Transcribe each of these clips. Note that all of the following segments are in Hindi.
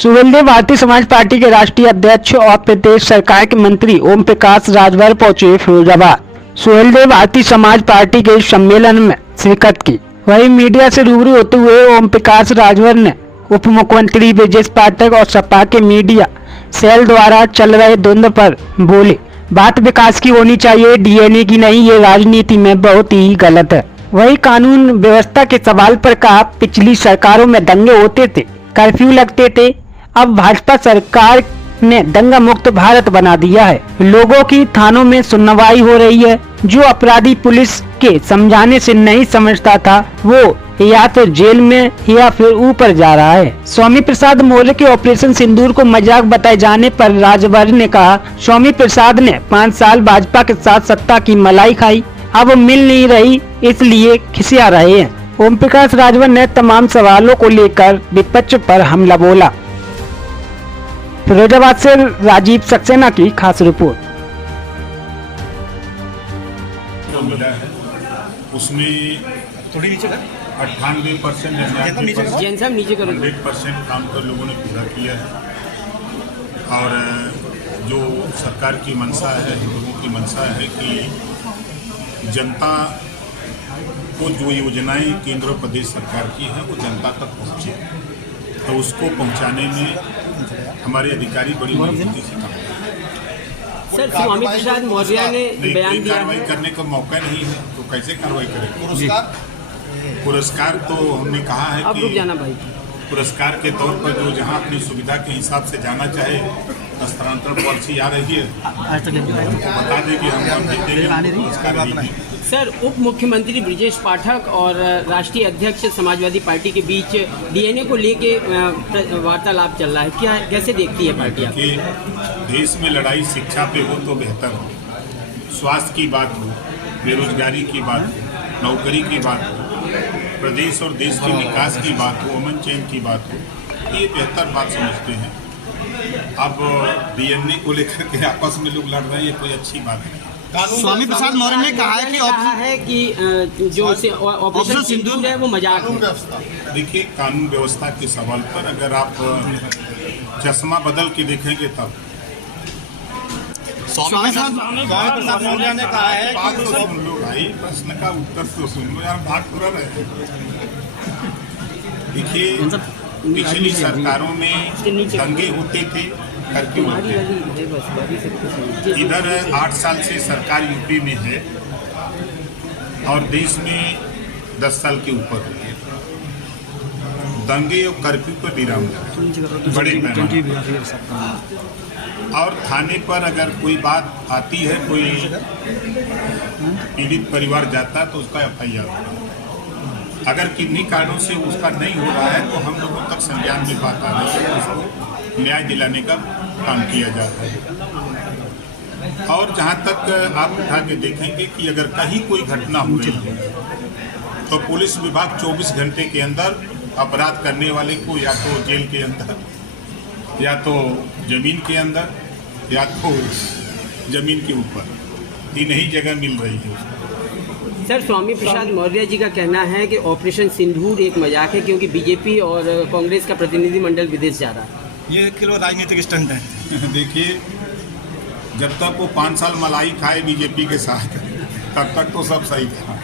सुहेलदेव भारतीय समाज पार्टी के राष्ट्रीय अध्यक्ष और प्रदेश सरकार के मंत्री ओम प्रकाश राजभर पहुंचे फिरोजाबाद। सुहेलदेव भारतीय समाज पार्टी के सम्मेलन में शिरकत की। वहीं मीडिया से रूबरू होते हुए ओम प्रकाश राजभर ने उप मुख्यमंत्री ब्रजेश पाठक और सपा के मीडिया सेल द्वारा चल रहे द्वंद्व पर बोले, बात विकास की होनी चाहिए, डीएनए की नहीं। ये राजनीति में बहुत ही गलत है। वही कानून व्यवस्था के सवाल पर कहा, पिछली सरकारों में दंगे होते थे, कर्फ्यू लगते थे, अब भाजपा सरकार ने दंगा मुक्त भारत बना दिया है। लोगों की थानों में सुनवाई हो रही है। जो अपराधी पुलिस के समझाने से नहीं समझता था, वो या तो जेल में या फिर ऊपर जा रहा है। स्वामी प्रसाद मौर्य के ऑपरेशन सिंदूर को मजाक बताए जाने पर राजभर ने कहा, स्वामी प्रसाद ने 5 साल भाजपा के साथ सत्ता की मलाई खाई, अब मिल नहीं रही, इसलिए खिसिया रहे हैं। ओम प्रकाश राजभर ने तमाम सवालों को लेकर विपक्ष पर हमला बोला। फिरोजाबाद से राजीव सक्सेना की खास रिपोर्ट। उसमें थोड़ी नीचे 98% 100% काम तो लोगों ने पूरा किया है। और जो सरकार की मंशा है, लोगों की मंशा है कि जनता को जो योजनाएं केंद्र और प्रदेश सरकार की है वो जनता तक पहुंचे, तो उसको पहुंचाने में हमारे अधिकारी बड़ी मजबूती से काम। सर, स्वामी प्रसाद मौर्य ने बयान दिया, कार्रवाई करने का मौका नहीं है तो कैसे कार्रवाई करें? पुरस्कार तो हमने कहा है कि पुरस्कार के तौर पर जो जहां अपनी सुविधा के हिसाब से जाना चाहे, हस्तांतरण पॉलिसी आ रही है तो बता दें कि हम पुरस्कार देंगे। सर, उप मुख्यमंत्री ब्रजेश पाठक और राष्ट्रीय अध्यक्ष समाजवादी पार्टी के बीच डीएनए को लेके वार्तालाप चल रहा है, क्या कैसे देखती है पार्टी? कि देश में लड़ाई शिक्षा पे हो तो बेहतर हो, स्वास्थ्य की बात हो, बेरोजगारी की बात हो, नौकरी की बात हो, प्रदेश और देश के विकास की बात हो, अमन चैन की बात हो, ये बेहतर बात समझते हैं। अब डीएनए को लेकर के आपस में लोग लड़ रहे हैं, ये कोई अच्छी बात नहीं। स्वामी प्रसाद मौर्य ने कहा है कि जो ऑपरेशन सिंदूर है वो मजाक है। देखिए, कानून व्यवस्था के सवाल पर अगर आप चश्मा बदल के देखेंगे तब स्वामी प्रसाद मौर्य ने कहा है बात तो सुन लो भाई, प्रश्न का उत्तर तो सुन लो यार, बात पूरा रहे। देखिए, पिछली सरकारों में दंगे होते थे, कर्फ्यू होते थे। इधर 8 साल से सरकार यूपी में है और देश में 10 साल के ऊपर हो गए। दंगे और कर्फ्यू पर विराम बड़े पैमाने और थाने पर अगर कोई बात आती है, कोई पीड़ित परिवार जाता है तो उसका FIR होता है। अगर किन्हीं कारणों से उसका नहीं हो रहा है तो हम लोगों तक संज्ञान में बात आ रही है, उसको न्याय दिलाने का काम किया जाता है। और जहाँ तक आप उठा के देखेंगे कि अगर कहीं कोई घटना हो रही है तो पुलिस विभाग 24 घंटे के अंदर अपराध करने वाले को या तो जेल के अंदर, या तो जमीन के अंदर, या तो जमीन के ऊपर, तीन ही जगह मिल रही है। सर, स्वामी प्रसाद मौर्य जी का कहना है कि ऑपरेशन सिंदूर एक मजाक है क्योंकि बीजेपी और कांग्रेस का प्रतिनिधिमंडल विदेश जा रहा है। ये केवल राजनीतिक स्टंट है। देखिए, जब तक वो 5 साल मलाई खाए बीजेपी के साथ, तब तक तो सब सही था।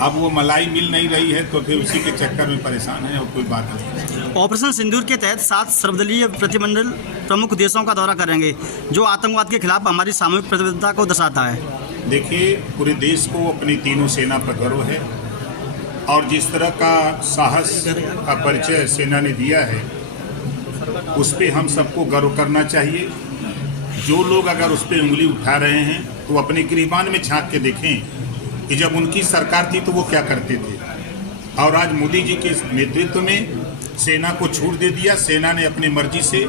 अब वो मलाई मिल नहीं रही है तो फिर उसी के चक्कर में परेशान है और कोई बात नहीं। ऑपरेशन सिंदूर के तहत 7 सर्वदलीय प्रतिनिधिमंडल प्रमुख देशों का दौरा करेंगे, जो आतंकवाद के खिलाफ हमारी सामूहिक प्रतिबद्धता को दर्शाता है। देखिए, पूरे देश को अपनी तीनों सेना पर गर्व है और जिस तरह का साहस का परिचय सेना ने दिया है उस पर हम सबको गर्व करना चाहिए। जो लोग अगर उस पर उंगली उठा रहे हैं तो अपने गिरबान में झांक के देखें कि जब उनकी सरकार थी तो वो क्या करते थे। और आज मोदी जी के नेतृत्व में सेना को छूट दे दिया, सेना ने अपनी मर्जी से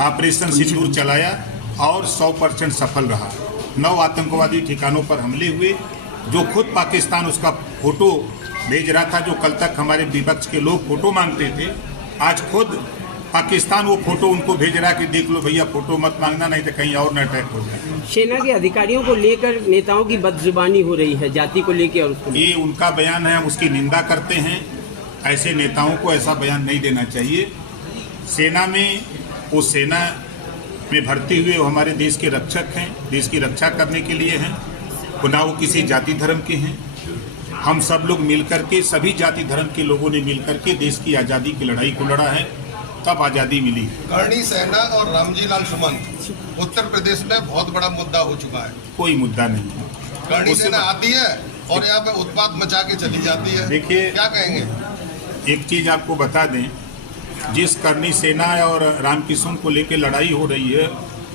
ऑपरेशन सिंदूर चलाया और 100% सफल रहा। 9 आतंकवादी ठिकानों पर हमले हुए, जो खुद पाकिस्तान उसका फोटो भेज रहा था, जो कल तक हमारे विपक्ष के लोग फोटो मांगते थे, आज खुद पाकिस्तान वो फोटो उनको भेज रहा है कि देख लो भैया, फोटो मत मांगना नहीं तो कहीं और न अटैक हो जाए। सेना के अधिकारियों को लेकर नेताओं की बदजुबानी हो रही है, जाति को लेकर और ये उनका बयान है, हम उसकी निंदा करते हैं। ऐसे नेताओं को ऐसा बयान नहीं देना चाहिए। सेना में, वो सेना में भर्ती हुए वो हमारे देश के रक्षक हैं, देश की रक्षा करने के लिए हैं, ना वो किसी जाति धर्म के हैं। हम सब लोग मिलकर के, सभी जाति धर्म के लोगों ने मिलकर के देश की आज़ादी की लड़ाई को लड़ा है, तब आज़ादी मिली। करणी सेना और रामजी लाल सुमन उत्तर प्रदेश में बहुत बड़ा मुद्दा हो चुका है। कोई मुद्दा नहीं है। करणी सेना आती है और यहाँ पे उत्पात मचा के चली जाती है। देखिए, क्या कहेंगे? एक चीज आपको बता दें, जिस करनी सेना और रामकिशन को लेकर लड़ाई हो रही है,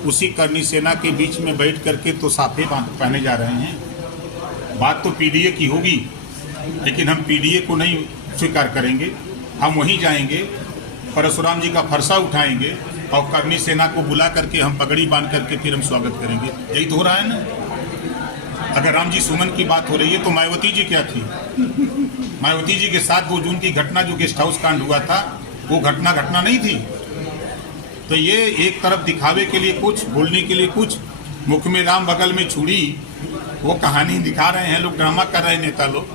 उसी करनी सेना के बीच में बैठ करके तो साफे पहने जा रहे हैं। बात तो पीडीए की होगी, लेकिन हम पीडीए को नहीं स्वीकार करेंगे। हम वहीं जाएंगे, परशुराम जी का फरसा उठाएंगे और करनी सेना को बुला करके हम पगड़ी बांध करके फिर हम स्वागत करेंगे। यही तो हो रहा है ना। अगर राम जी सुमन की बात हो रही है तो मायावती जी क्या थी? मायावती जी के साथ वो जून की घटना जो गेस्ट हाउस कांड हुआ था, वो घटना नहीं थी। तो ये एक तरफ दिखावे के लिए कुछ, बोलने के लिए कुछ, मुख में राम बगल में छुरी, वो कहानी दिखा रहे हैं लोग, ड्रामा कर रहे हैं नेता लोग।